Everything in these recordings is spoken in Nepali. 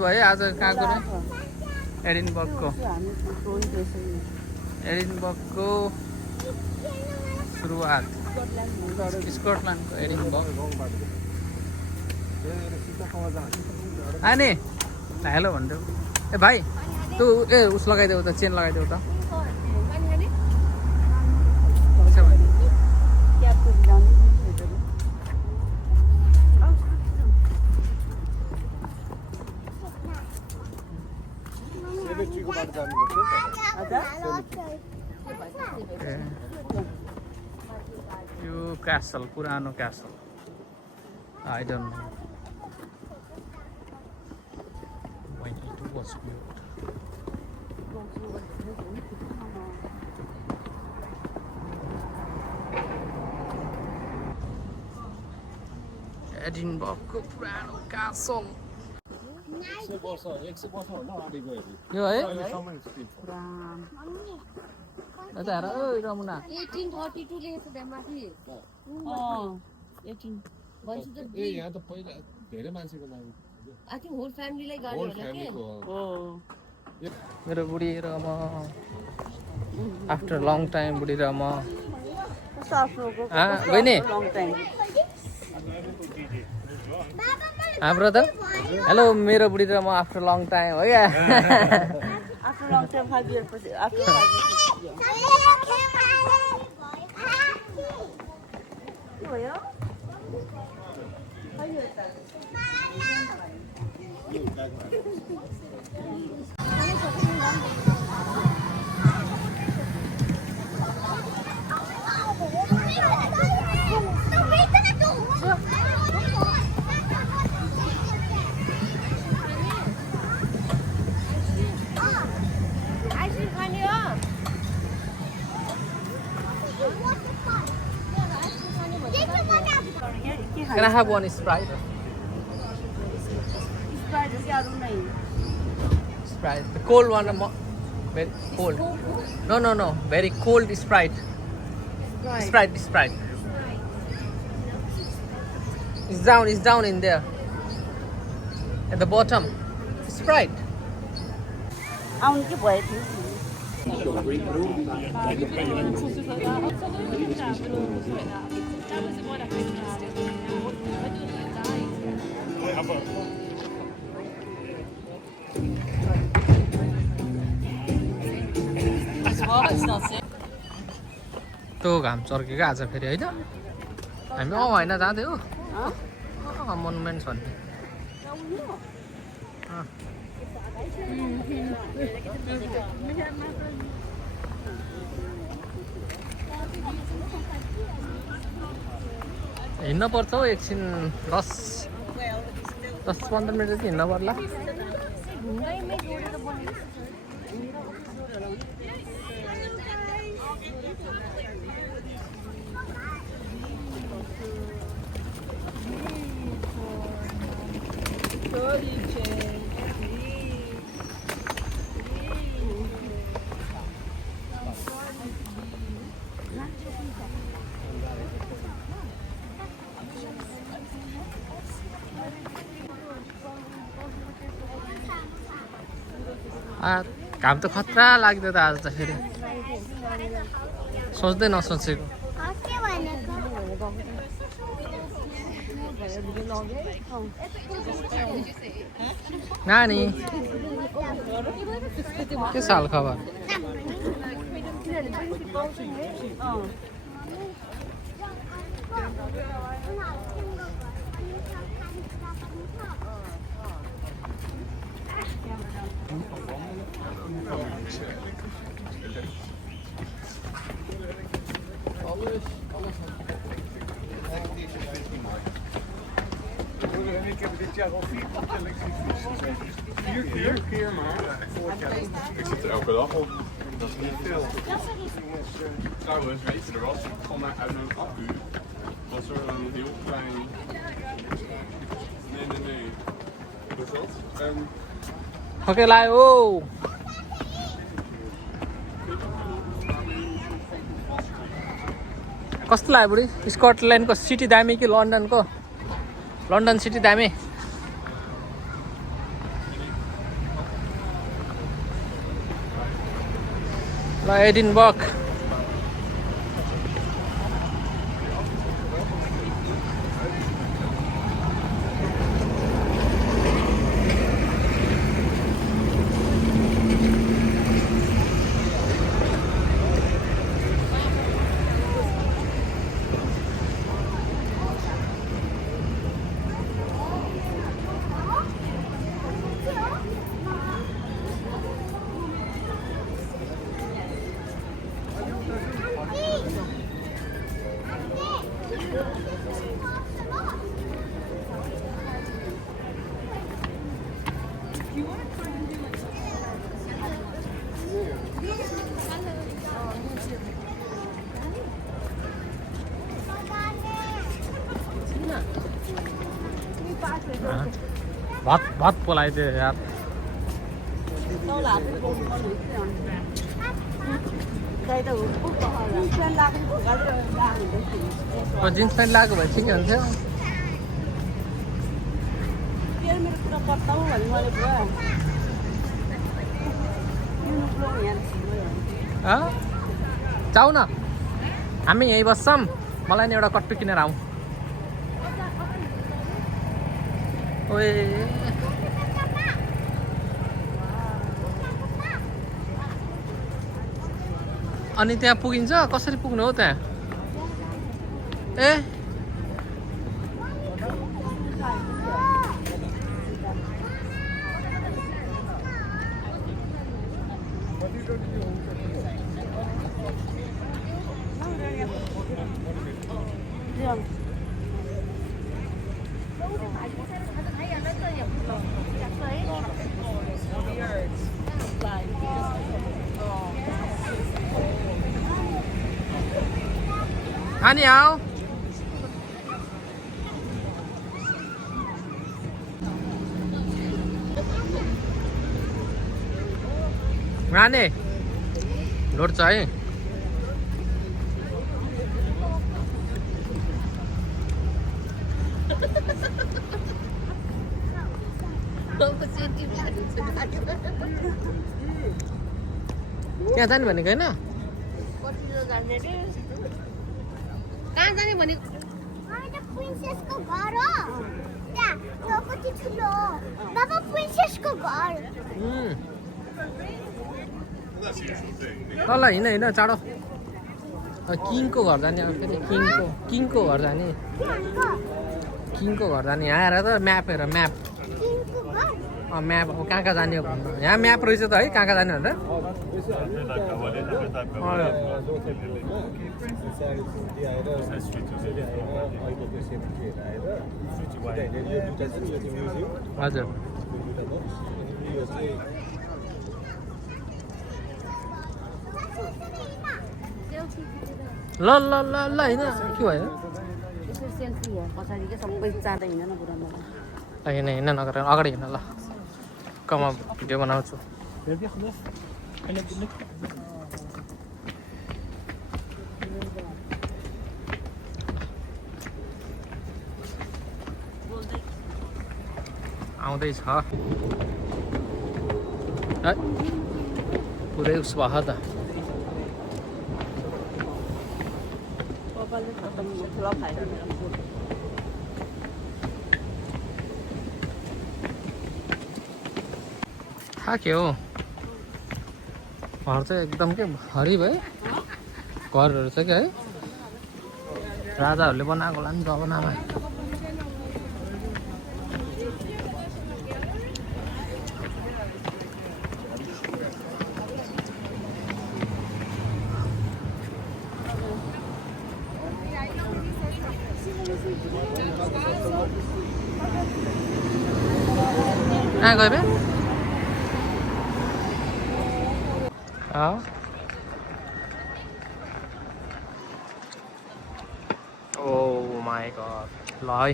भयो आज कहाँको एडिनबर्गको सुरुवात स्कटल्यान्डको एडिनबर्ग आने हेलो भन्थ्यो ए भाइ तँ उस लगाइदेऊ त चेन लगाइदेऊ त यो क्यासल पुरानो Castle I don't know when it was built. एडिनबर्गको पुरानो क्यासल यो है यता हेर ओइ रमुना 1832 लेखेको छ माथि ए यहाँ त पहिला धेरै मान्छेको नाम I think whole family like मेरो बुढी र म आफ्टर लङ टाइम बुढी र म बहिनी हाम्रो त हेलो मेरो बुढी र म आफ्टर लङ टाइम हो क्या After long time, 5 years. After 5 years. Can I have one Sprite? Sprite. The cold one, very cold. No. Very cold Sprite. Sprite. It's down in there. At the bottom. Sprite. त्यो घाम चर्केको आज फेरि होइन हामी होइन जाँदै हो मोनुमेन्ट्स भन्ने हिँड्न पर्छ हौ एकछिन 10-15 मिनट चाहिँ हिँड्न पर्ला घाम त खतरा लाग्यो त आज त फेरि सोच्दै नसोचेको नानी के छ हाल खबर Ik heb dit jaar al 4 keer maar. Ik zit er elke dag op. Dat is niet veel. Trouwens, weet je, er was van uit een accu. Was er een heel klein. Nee. Wat is dat? Oké, Laio. कस्तो लाग्यो बुढी स्कटल्यान्डको सिटी दामी कि लन्डन सिटी दामी एडिनबर्ग भात पोलाइदियो यार जिन्स प्यान्ट लगाएको भए ठिकै हुन्थ्यो जाऊ न हामी यहीँ बस्छौँ मलाई नि एउटा कट्टु किनेर आऊ ओए अनि त्यहाँ पुगिन्छ कसरी पुग्नु हो त्यहाँ ए Hani ao Rane Lord चाहिँ त्यहाँ जाने भनेको हैन कहाँ जाने भनेको प्रिन्सेसको घर हो त्यहाँ त्यो कति ठुलो बाबा प्रिन्सेसको घर तल हिँड हिँड चाँडो किङको घर जाने अब फेरि किङको घर जाने किङको घर जाने यहाँ हेर त म्याप हेर म्याप म्याप अब कहाँ कहाँ जाने हो भन्नु यहाँ म्याप रहेछ त है कहाँ कहाँ जाने भनेर हजुर ल ल ल ल होइन के भयो हिँड हिँड नगर अगाडि हिँड ल कमा भिडियो बनाउँछु आउँदैछ पुरै उस भयो त थाक्यो घर चाहिँ एकदम के भारी भयो घरहरू चाहिँ के है राजाहरूले बनाएको होला नि जमानामा गयो बे ओ माई गड ल है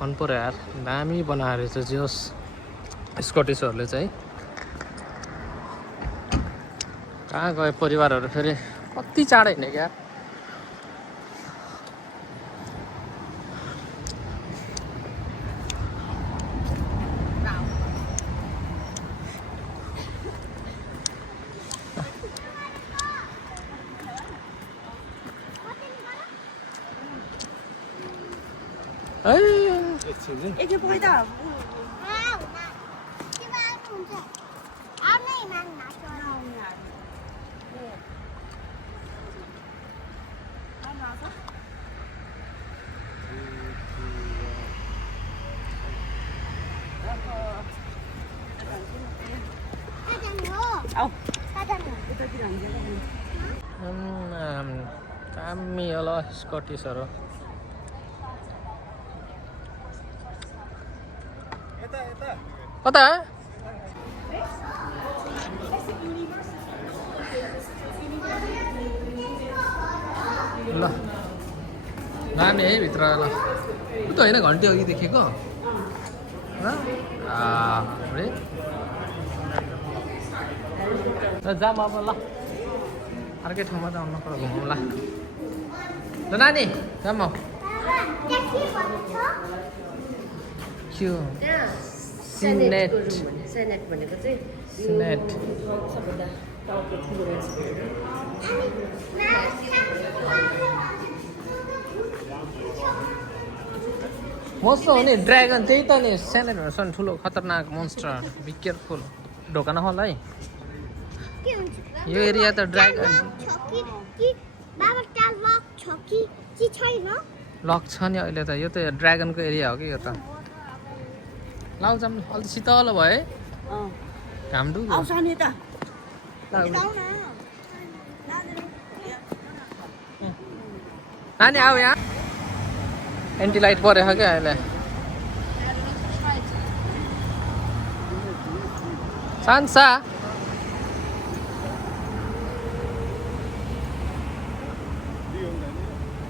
मन पर्यो यार दामी बनाएर चाहिँ जोस् स्कटिसहरूले चाहिँ कहाँ गयो परिवारहरू फेरि कति चाँडो हिँड्यो क्या ấy 이게 보이다. áo này mà nãy cho Kami ala Scottish haro kata ल नानी है भित्र ल उ त होइन घन्टी अघि देखेको जाम अब ल अर्कै ठाउँमा त आउनु पर्यो घुमौँला ल नानी जाम सिनेट सेनेट भनेको चाहिँ सिनेट सबभन्दा टाउको ठुलो मान्छे मस्तो हो नि ड्रागन त्यही त नि सेनेट भनेर ठुलो खतरनाक मोन्स्टर बी केयरफुल ढोका नखोल है यो एरिया त ड्रागन लक छ नि अहिले त यो त ड्रागनको एरिया हो कि यो त लाउ जाम अलि शीतल भयो है घाम डुब्यो आउँछ नि त नानी आऊ यहाँ एन्टी लाइट परेको क्या अहिले सान्सा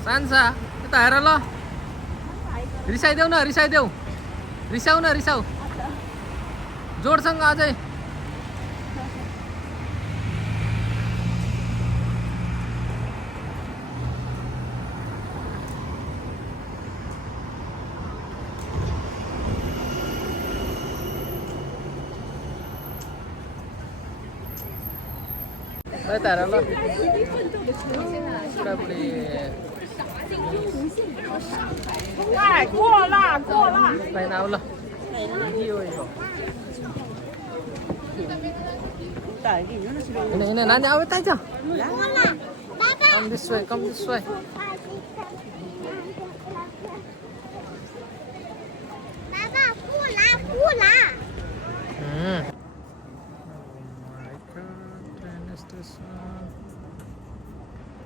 सान्सा यता हेर ल रिसाइदेऊ न रिसाइदेऊ रिसाउ न रिसाउ जोडसँग अझै यता हेर ल बुढाबुढी 过了过了 लाइन आऊ ल हिँड हिँड नानी आऊ यता आइज come this way come this way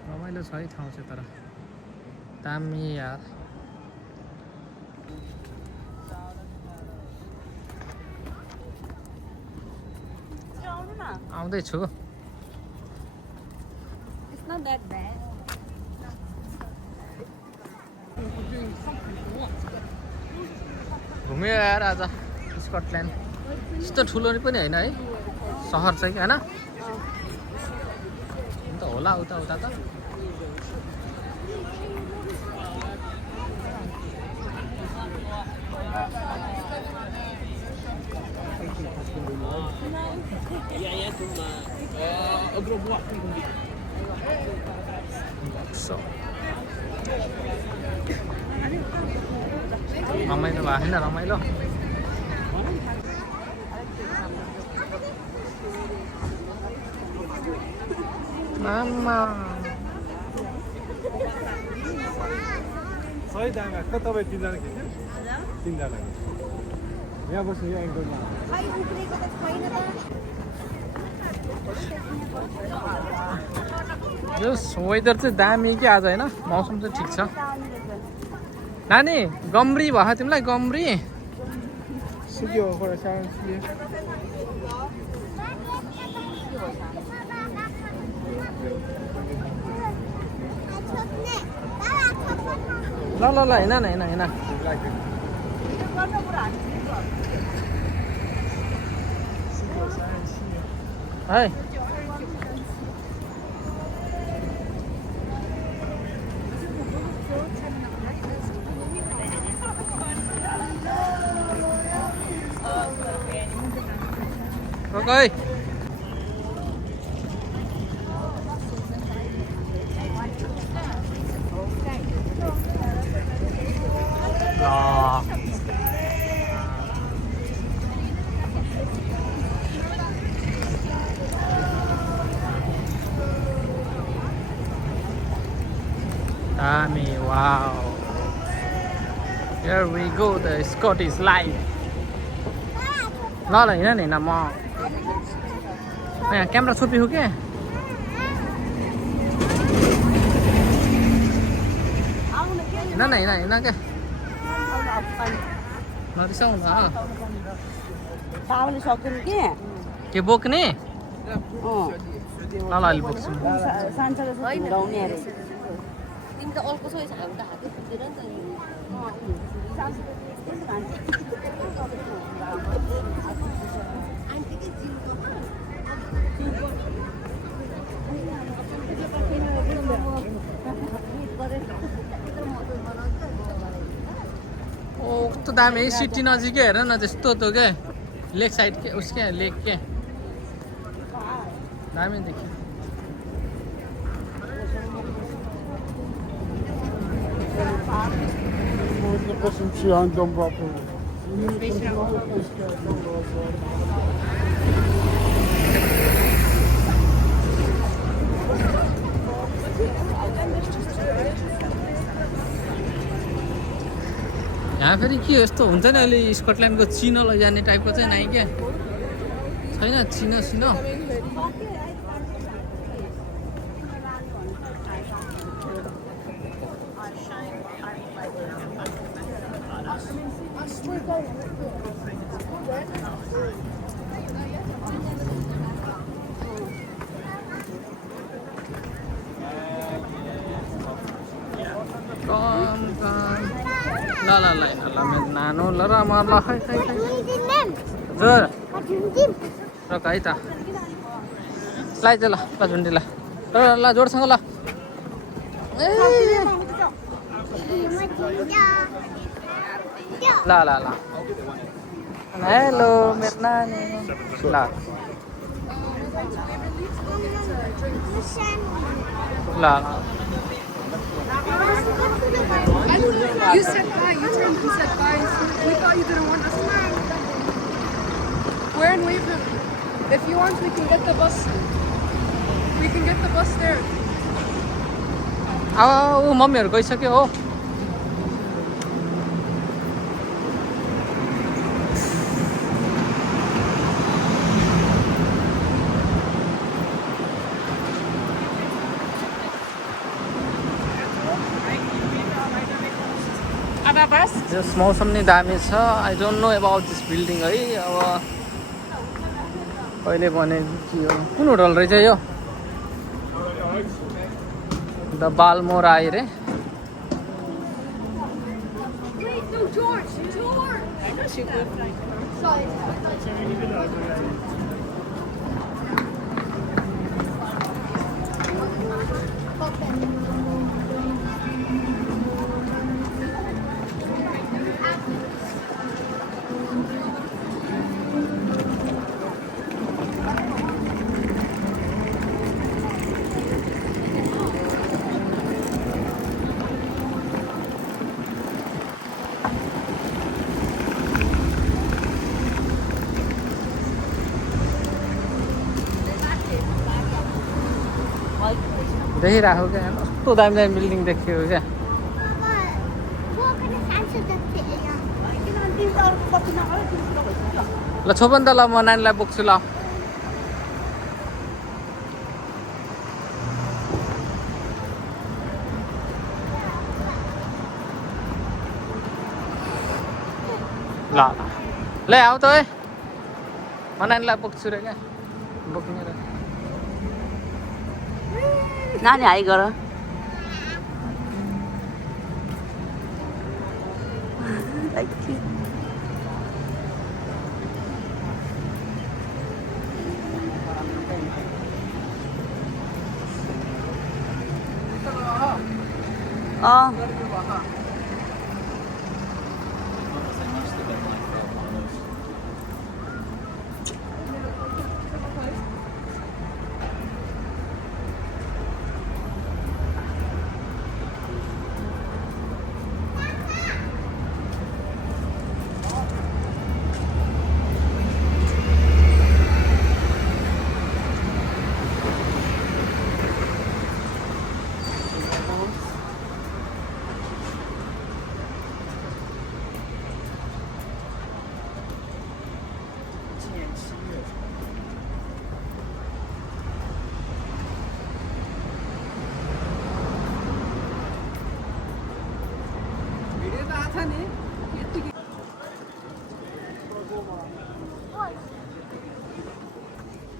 रमाइलो छ है ठाउँ चाहिँ तर दामी यार आउँदैछु It's not that bad. घुम्यो यार आज स्कटल्यान्ड यस्तो ठुलो पनि होइन है सहर चाहिँ कि होइन त होला उता उता त रमाइलो भएको छैन रमाइलो मामा सही दाम कता तपाईँ तिनजना खिच्यो तिनजना यहाँ बस्नु यो एङ्गलमा यो वेदर चाहिँ दामी कि आज होइन मौसम चाहिँ ठिक छ नानी गम्री भयो तिमीलाई गम्री सुक्यो ल ल ल हिँड न हिँड हिँड है Okay. दामी wow Here we go the Scottish life ल ल हिँड न हिँड म यहाँ क्यामेरा छोपी हो क्या हिँड न हिँड हिँड क्या नरिसाउनु सावले सक्दैन के बोक्ने कि ल ल अहिले बोक्छु सान्छाले हुँदाउने अरे तिमी त अर्को सोच हाल्नु त हातै फुट्दैन नि त ओ कस्तो दामी है सिटी नजिकै हेर न त्यस्तो त क्या लेक साइड के उस क्या लेक के दामी देखियो यहाँ फेरि के यस्तो हुन्छ नि अहिले स्कटल्यान्डको चिनो लैजाने टाइपको चाहिँ नै क्या छैन चिनो सिनो ल ल ल ल मेरो नानो ल र म ल खै खै खै जोर र है त लाइ चाहिँ ल झुन्डी ल ल ल जोडसँग ल ल ल ल हेलो मेरो नानी ल ल You said bye. You turned and said bye. We thought you didn't want us. We're in Waverly. If you want, we can get the bus. We can get the bus there. ऊ मम्मीहरू गइसक्यो हो जस मौसम नै दामी छ I don't know about this building है अब कहिले भने के हो कुन होटल रहेछ यो द बालमोर आए रे देखिरहेको क्या कस्तो दामी दामी बिल्डिङ देखियो क्या ल छोप नि त ल म नानीलाई बोक्छु ल ल ल आऊ त है म नानीलाई बोक्छु रे क्या बोक्ने र नानी हाई गर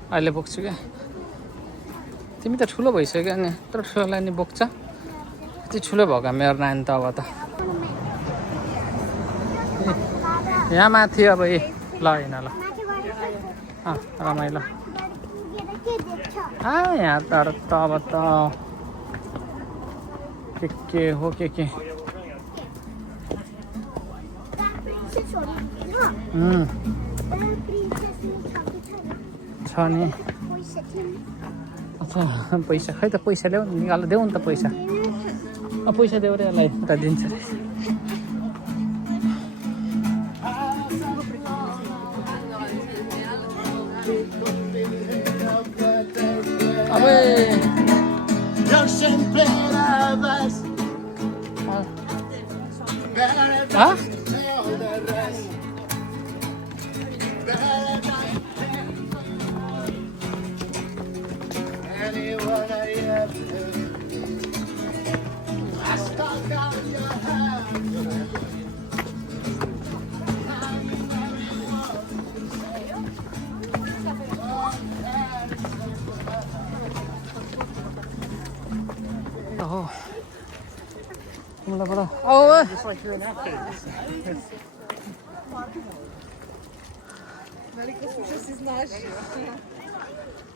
अहिले बोक्छु क्या तिमी त ठुलो भइसक्यो नि यत्रो ठुलोलाई नि बोक्छ यति ठुलो भएको मेरो नानी त अब त यहाँ माथि अब ल होइन ल रमाइलो यहाँ त अब त के हो के छ नि अच्छा पैसा खै त पैसा ल्याऊ निकाल देऊ नि त पैसा पैसा देऊ रे यसलाई त दिन्छ रे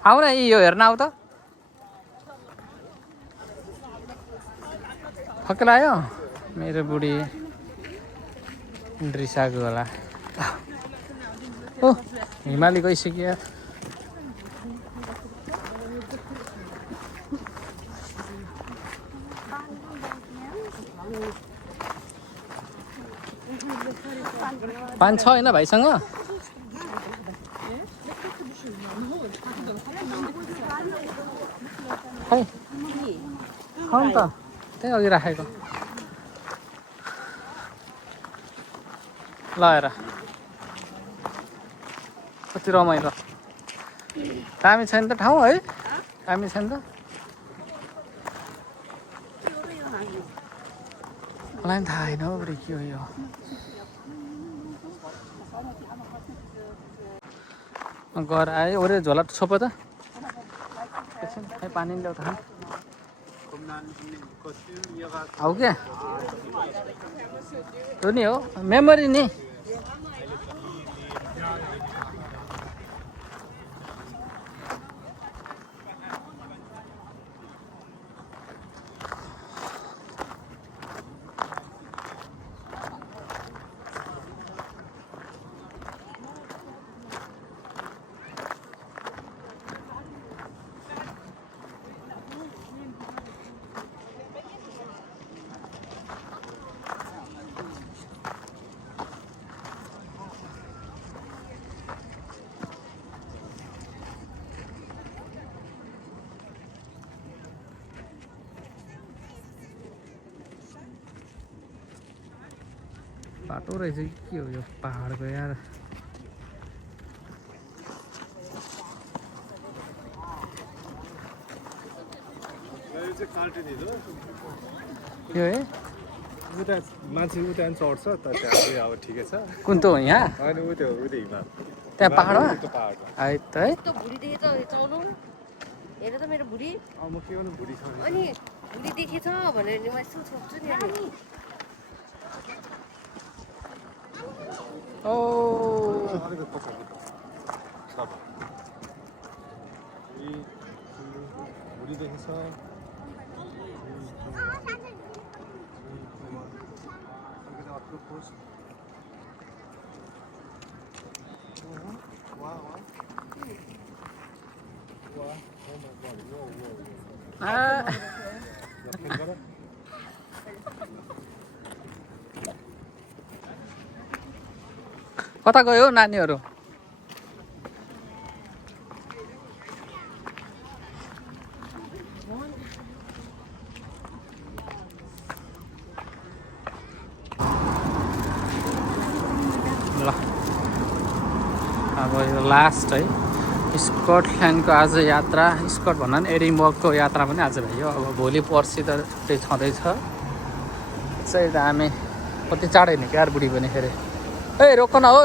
आऊ न यो हेर्न आऊ त फक्क लाग्यो मेरो बुढी रिसाएको होला ओ हिमाली गइसक्यो पाँच छ होइन भाइसँग खै खाऊ नि त त्यही अघि राखेको ल हेर कति रमाइलो दामी छैन त ठाउँ है दामी छैन त मलाई पनि थाहा होइन हौ बुढी के हो यो गएर आयो ओरे झोला छोप त एकछिन पानी ल्याउ त आऊ क्या हो नि हो मेमोरी नि बाटो रहेछ के हो यो पहाडको यार यो है उता मान्छे उता चढ्छ त त्यहाँ अब ठिकै छ कुन त हो यहाँ अनि उता हिमाल त्यहाँ पहाडमा पहाडमा है त है त भुडी देखेछ चलाउनु हेर त मेरो भुडी म के गर्नु भुडी छ अनि भुडी देखेछ भनेर नि म यसो सोच्छु नि अनि ओ भुडी देखेछ कता गयो नानीहरू ल अब यो लास्ट है स्कटल्यान्डको आज यात्रा स्कट भन्दा पनि एडिनबर्गको यात्रा पनि आज भयो अब भोलि पर्सि त त्यही छँदैछ चाहिँ हामी कति चाँडै नि क्यार बुढी पनि फेरि ए रोक न हो